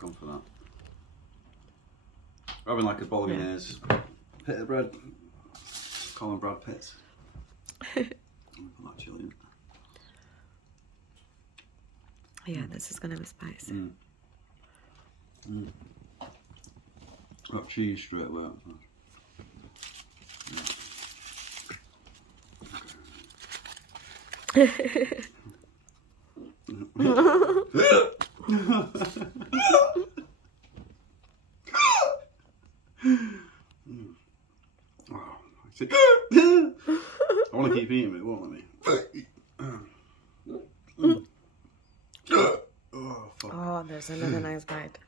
Gone for that. Having like a bolognese pit of bread. Colin Brad Pitt. Put that chili in. Yeah, this is gonna be spicy. Got cheese straight away. I want to keep eating it, it won't let me. Oh, there's another nice bite.